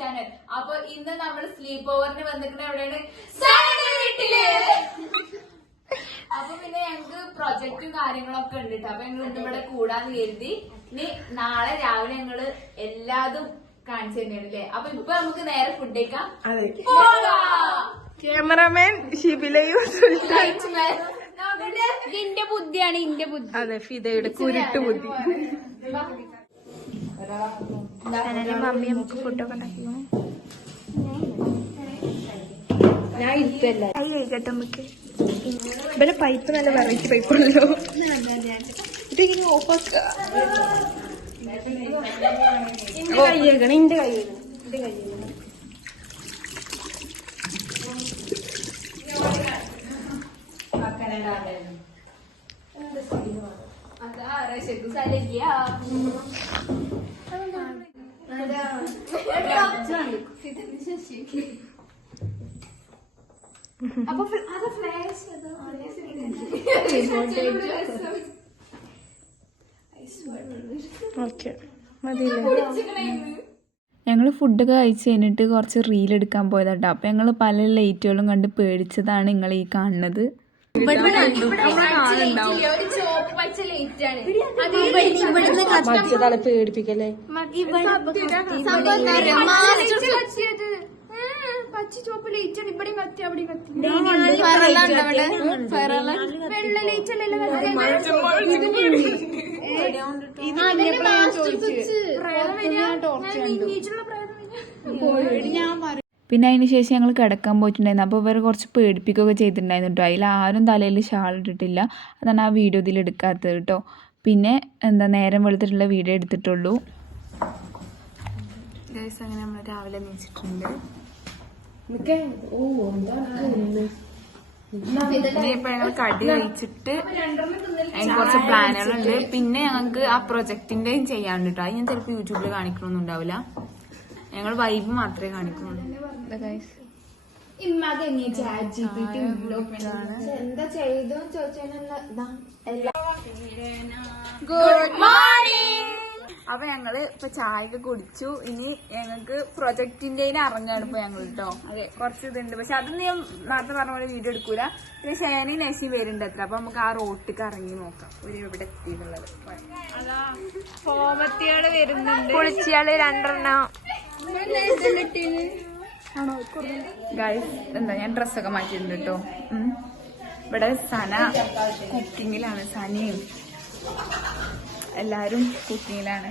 Channel അപ്പൊ ഇന്ന് നമ്മൾ സ്ലീപ്പ് ഓവറിന് വന്നിരിക്കുന്ന എവിടെയാണ്? വീട്ടിൽ. അപ്പൊ പിന്നെ ഞങ്ങക്ക് പ്രൊജക്റ്റും കാര്യങ്ങളൊക്കെ ഉണ്ട് ട്ടോ. അപ്പൊ ഞങ്ങൾ ഇന്ന് ഇവിടെ കൂടാന്ന് കരുതി. ഇനി നാളെ രാവിലെ ഞങ്ങൾ എല്ലാതും കാണിച്ചു തന്നെയാണ് അല്ലേ? അപ്പൊ ഇപ്പൊ നമുക്ക് നേരെ ഫുഡ് കഴിക്കാം. ക്യാമറമാൻ ഷിബിലയും ബുദ്ധിയാണ് ഇന്റെ ബുദ്ധി. അതെ ഫിദയുടെ കുരുട്ട് ബുദ്ധി. മമ്മി നമുക്ക് ഫുഡൊക്കെ ഉണ്ടാക്കിയോ ഞാൻ ഇരുത്തല്ല കഴിക്കട്ടെ നമുക്ക് ഇവിടെ പൈപ്പ് നല്ല വെറൈറ്റി പൈപ്പാണല്ലോ ഇതിങ്ങനെ ഓഫാക്ക എന്റെ കൈ കഴുകണം എന്റെ കൈ കഴുകണം. എന്റെ കൈ കഴുകണം. അതാ റഷക്ക് സലയ്യ അപ്പൊ അത് ഫ്ലാഷ് ഓക്കെ മതിയില്ലേ ഞങ്ങൾ ഫുഡൊക്കെ കഴിച്ച് കഴിഞ്ഞിട്ട് കുറച്ച് റീൽ എടുക്കാൻ പോയതാട്ടോ അപ്പം ഞങ്ങൾ പല ലൈറ്റുകളും കണ്ട് പേടിച്ചതാണ് നിങ്ങൾ ഈ കാണുന്നത് ഒരു ചോപ്പ് പച്ച ലൈറ്റ് ആണ് അത് ഇവിടുന്ന് മറ്റേതാണ് പേടിപ്പിക്കല്ലേ പച്ച ചോപ്പ് ലൈറ്റ് ആണ് ഇവിടെയും കത്തി അവിടെയും കത്തി. വെള്ള ലൈറ്റ് അല്ലല്ലോ പിന്നെ അതിന് ശേഷം ഞങ്ങൾ കിടക്കാൻ പോയിട്ടുണ്ടായിരുന്നു. അപ്പോൾ ഇവർ കുറച്ച് പേടിപ്പിക്കുകയൊക്കെ ചെയ്തിട്ടുണ്ടായിരുന്നു കേട്ടോ അതിൽ ആരും തലയിൽ ഷാൾ ഇട്ടിട്ടില്ല. അതാണ് ആ വീഡിയോ ഇതിൽ എടുക്കാത്തത് കേട്ടോ പിന്നെ എന്താ നേരം വെളുത്തിട്ടുള്ള വീഡിയോ എടുത്തിട്ടുള്ളൂ. അങ്ങനെ നമ്മൾ രാവിലെ നീച്ചിട്ടുണ്ട് കടി കഴിച്ചിട്ട് അതിന് കുറച്ച് പ്ലാനുകളുണ്ട് പിന്നെ ഞങ്ങൾക്ക് ആ പ്രൊജക്ടിന്റെയും ചെയ്യാണ്ട് കേട്ടോ അത് ഞാൻ ചിലപ്പോൾ യൂട്യൂബിൽ കാണിക്കണമെന്നും ഉണ്ടാവില്ല ഞങ്ങൾ വൈബ് മാത്രമേ കാണിക്കുന്നുള്ളൂ. ഗുഡ് മോർണിംഗ് അപ്പൊ ഞങ്ങൾ ഇപ്പൊ ചായ ഒക്കെ കുടിച്ചു. ഇനി ഞങ്ങൾക്ക് പ്രൊജക്ടിന്റെ ഇറങ്ങാണ് ഇപ്പൊ ഞങ്ങൾ കേട്ടോ അതെ. കുറച്ച് ഇതുണ്ട്. പക്ഷെ അത് ഞാൻ നേരത്തെ പറഞ്ഞ പോലെ വീഡിയോ എടുക്കൂല. പിന്നെ ഷേനി നശി വരുന്നുണ്ട് അത്ര. അപ്പൊ നമുക്ക് ആ റോട്ടിക്ക് ഇറങ്ങി നോക്കാം. ഒരു ഇവിടെ എത്തിയിട്ടുള്ളത്. വരുന്നുണ്ട്. കുളിച്ചിയാൾ രണ്ടെണ്ണം. ഗൈസ് എന്താ ഞാൻ ഡ്രസ്സൊക്കെ മാറ്റിയിട്ടുണ്ട് കേട്ടോ ഉം. ഇവിടെ സന കുക്കിങ്ങിലാണ് സനയും എല്ലാരും കുക്കിങ്ങിലാണ്.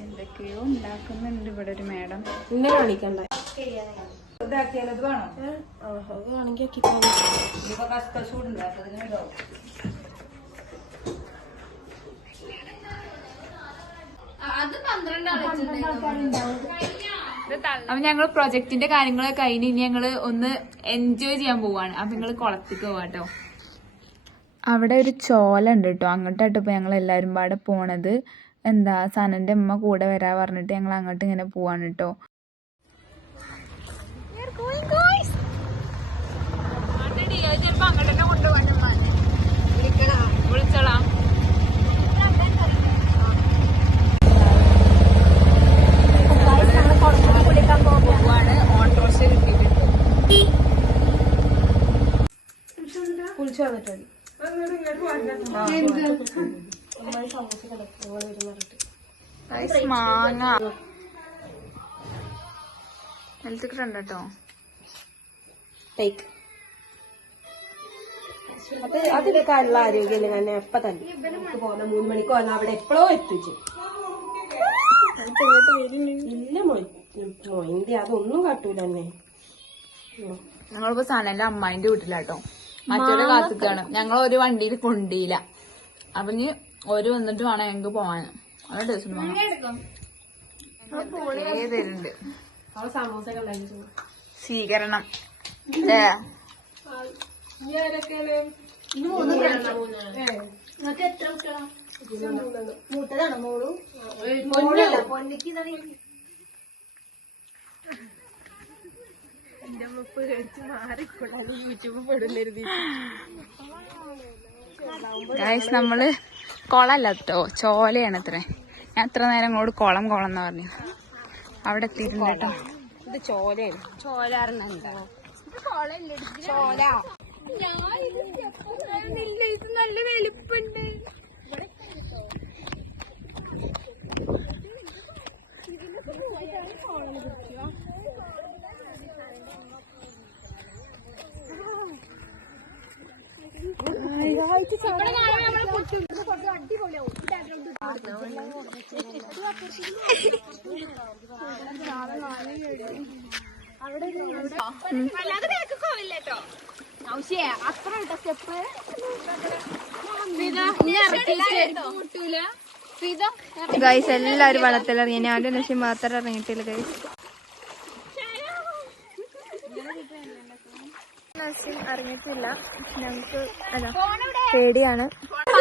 എന്തൊക്കെയോ ഉണ്ടാക്കുന്നുണ്ട് ഇവിടെ ഒരു മാഡം. എന്നെ കാണിക്കണ്ട. പന്ത്രണ്ട് ആളുണ്ടാവും അപ്പൊ ഞങ്ങൾ പ്രൊജക്ടിന്റെ കാര്യങ്ങളൊക്കെ കഴിഞ്ഞ് ഇനി ഞങ്ങൾ ഒന്ന് എൻജോയ് ചെയ്യാൻ പോവാണ്. അപ്പൊ ഞങ്ങൾ കുളത്തേക്ക് പോവാട്ടോ. അവിടെ ഒരു ചോല ഉണ്ട് കേട്ടോ അങ്ങോട്ടായിട്ട് ഇപ്പൊ ഞങ്ങൾ എല്ലാരും പാടെ പോണത്. എന്താ സനന്റെ അമ്മ കൂടെ വരാ പറഞ്ഞിട്ട് ഞങ്ങൾ അങ്ങോട്ട് ഇങ്ങനെ പോവാണ് കേട്ടോ വിളിച്ചോളാം. മാങ്ങ. നിലത്തിട്ടുണ്ട് കേട്ടോ ടേക്ക് അത് അതെടുക്കാനുള്ള ആരോഗ്യമല്ലേ തന്നെ എപ്പ തന്നെ. പോകുന്ന മൂന്ന് മണിക്കോ അല്ല അവിടെ എപ്പോഴോ എത്തിച്ചു. ഇല്ല മോയ് മോയിന്റെ അതൊന്നും കാട്ടൂല തന്നെ ഞങ്ങളിപ്പോ സനന്റെ അമ്മായിന്റെ വീട്ടിലാട്ടോ. മറ്റൊരു കാത്തുക്കാണ്. ഞങ്ങൾ ഒരു വണ്ടിയിൽ കൊണ്ടിയില്ല അപ്പൊ ഇനി ഒരു വന്നിട്ട് വേണം ഞങ്ങക്ക് പോവാൻ. നല്ല ടേസ്റ്റ് സ്വീകരണം. നിങ്ങൾക്ക് എത്ര കുട്ടികളാ? മൂത്തതാണോ മോളും? പൊന്നല്ല പൊന്നിക്ക് ഇതാണ് ഗൈസ് നമ്മൾ കുളമല്ല കേട്ടോ ചോലയാണ് അത്ര ഞാൻ എത്ര നേരം ഇങ്ങോട്ട് കുളം കുളം എന്ന് പറഞ്ഞു. അവിടെ എത്തിയിട്ടുണ്ട് കേട്ടോ ഇത് ചോലയാണ്. ചോല എന്താ? ചോല. നല്ല വലുപ്പുണ്ട്. ഗൈസ് എല്ലാരും വെള്ളത്തിലിറങ്ങി. ഞാൻ ലക്ഷ്യം മാത്രം ഇറങ്ങിയിട്ടില്ല ഗൈസ് അറിഞ്ഞിട്ടില്ല നമുക്ക് അതാ പേടിയാണ്.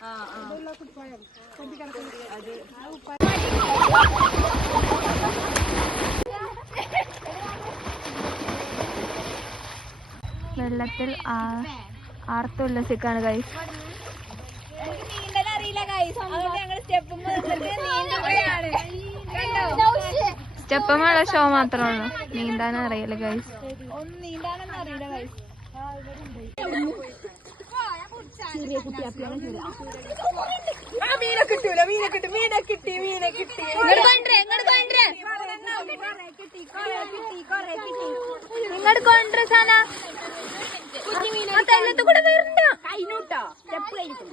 ഗൈസ് വെള്ളത്തിൽ ആ- ആർത്തുല്ലസിക്കാണ് കൈസ് സ്റ്റെപ്പുമുള്ള ഷോ മാത്രമേ ഉള്ളൂ. നീന്താനും അറിയില്ല ഗൈസ് മീനെ കിട്ടൂല മീനെ കിട്ടി മീനെ കിട്ടി മീനെ കിട്ടി ഇങ്ങോട്ട് കൊണ്ടുവര സാന തെല്ലത്ത് കൂടെ വരണ്ട കഴിഞ്ഞൂട്ടോ സ്റ്റെപ്പ് കഴിഞ്ഞു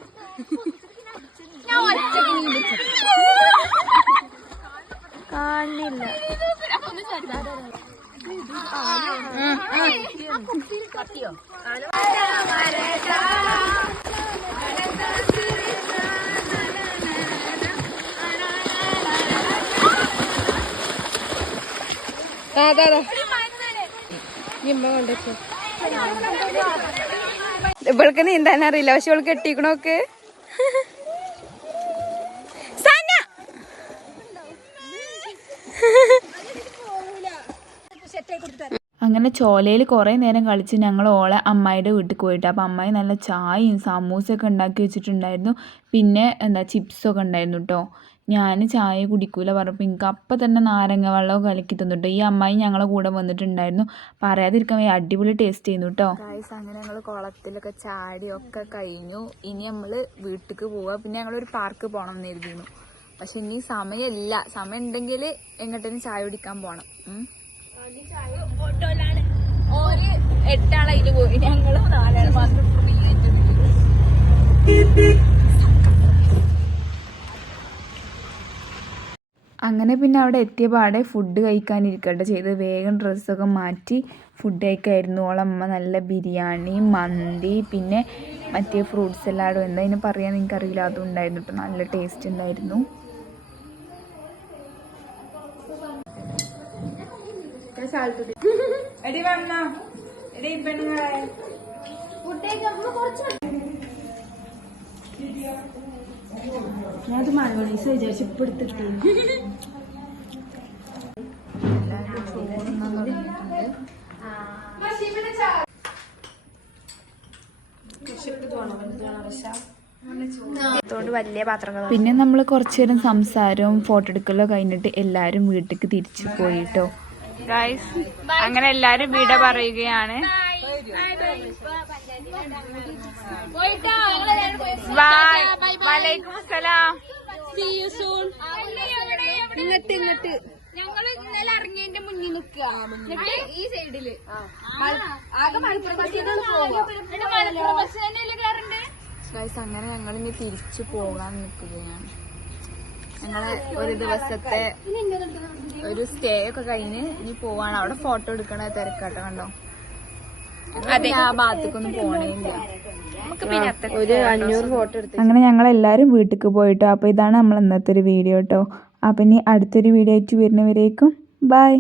കാണില്ല അതെ അതെ ഇമ്മ കൊണ്ടുവച്ചു ഇവൾക്ക് നീന്താൻ അറിയില്ല പക്ഷെ ഇവൾക്ക് കെട്ടിക്കണോക്ക് അങ്ങനെ ചോലയിൽ കുറേ നേരം കളിച്ച് ഞങ്ങൾ ഓളെ അമ്മായിയുടെ വീട്ടിൽ പോയിട്ട് അപ്പോൾ അമ്മായി നല്ല ചായയും സമൂസയൊക്കെ ഉണ്ടാക്കി വെച്ചിട്ടുണ്ടായിരുന്നു. പിന്നെ എന്താ ചിപ്സൊക്കെ ഉണ്ടായിരുന്നു കേട്ടോ ഞാൻ ചായ കുടിക്കൂല പറഞ്ഞപ്പോൾ എനിക്ക് അപ്പം തന്നെ നാരങ്ങ വെള്ളമൊക്കെ കലക്കി തന്നിട്ടോ ഈ അമ്മായി ഞങ്ങളെ കൂടെ വന്നിട്ടുണ്ടായിരുന്നു. പറയാതിരിക്കാൻ വയ്യ അടിപൊളി ടേസ്റ്റ് ചെയ്യുന്നു കേട്ടോ ഗായ്സ് അങ്ങനെ ഞങ്ങൾ കുളത്തിലൊക്കെ ചാടി ഒക്കെ കഴിഞ്ഞു. ഇനി നമ്മൾ വീട്ടിലേക്ക് പോവുക പിന്നെ ഞങ്ങളൊരു പാർക്ക് പോകണം എന്ന് കരുതിയിരുന്നു. പക്ഷെ ഇനി സമയമില്ല. സമയം ഉണ്ടെങ്കിൽ എങ്ങോട്ടേലും ചായ കുടിക്കാൻ പോകണം ഉം. ഓര് എട്ടാളതിൽ പോയി. ഞങ്ങളും നാലാൾ മാത്രം അങ്ങനെ പിന്നെ അവിടെ എത്തിയ പാടെ ഫുഡ് കഴിക്കാനിരിക്കട്ടെ ചെയ്ത്. വേഗം ഡ്രസ്സൊക്കെ മാറ്റി ഫുഡ് കഴിക്കായിരുന്നു. ഓളമ്മ നല്ല ബിരിയാണി മന്തി പിന്നെ മറ്റേ ഫ്രൂട്ട്സ് എല്ലാവരും എന്താ അതിന് പറയാൻ എനിക്കറിയില്ല. അതും ഉണ്ടായിരുന്നു കേട്ടോ. നല്ല ടേസ്റ്റ് ഉണ്ടായിരുന്നു. എടി വന്ന. എടി പെണ്ണുങ്ങളെ. ഞാനത് മയോണീസ് വിചാരിച്ചു ഇപ്പൊ എടുത്തിട്ടു പിന്നെ നമ്മൾ കുറച്ചു നേരം സംസാരവും ഫോട്ടോ എടുക്കലോ കഴിഞ്ഞിട്ട് എല്ലാരും വീട്ടിലേക്ക് തിരിച്ചു പോയിട്ടോ ഗായ്സ് അങ്ങനെ എല്ലാരും വീട പറയുകയാണ്. ബൈ വലൈക്കും സലാം ഇങ്ങട്ട് ഇങ്ങട്ട്. ഞങ്ങൾ ഇന്നലെ ഇറങ്ങിയതിന്റെ മുന്നിൽ നിക്കുക ഈ സൈഡിൽ. ആകെ മലപ്പുറം മലപ്പുറം ബസ് തന്നെയല്ലേ കയറണ്ടേ? ഗായ്സ് അങ്ങനെ ഞങ്ങൾ ഇനി തിരിച്ചു പോകാൻ നിൽക്കുകയാണ്. ഞങ്ങളെ ഒരു ദിവസത്തെ ഒരു സ്റ്റേ ഒക്കെ കഴിഞ്ഞ് ഇനി പോവാണ്. അവിടെ ഫോട്ടോ എടുക്കണ തിരക്കാട്ടോ കണ്ടോ? അങ്ങനെ ഞങ്ങൾ എല്ലാരും വീട്ടിലേക്ക് പോയിട്ടോ. അപ്പോൾ ഇതാണ് നമ്മൾ ഇന്നത്തെ ഒരു വീഡിയോ കേട്ടോ അപ്പം ഇനി അടുത്തൊരു വീഡിയോ ആയിട്ട് വരുന്നവരേക്കും. ബൈ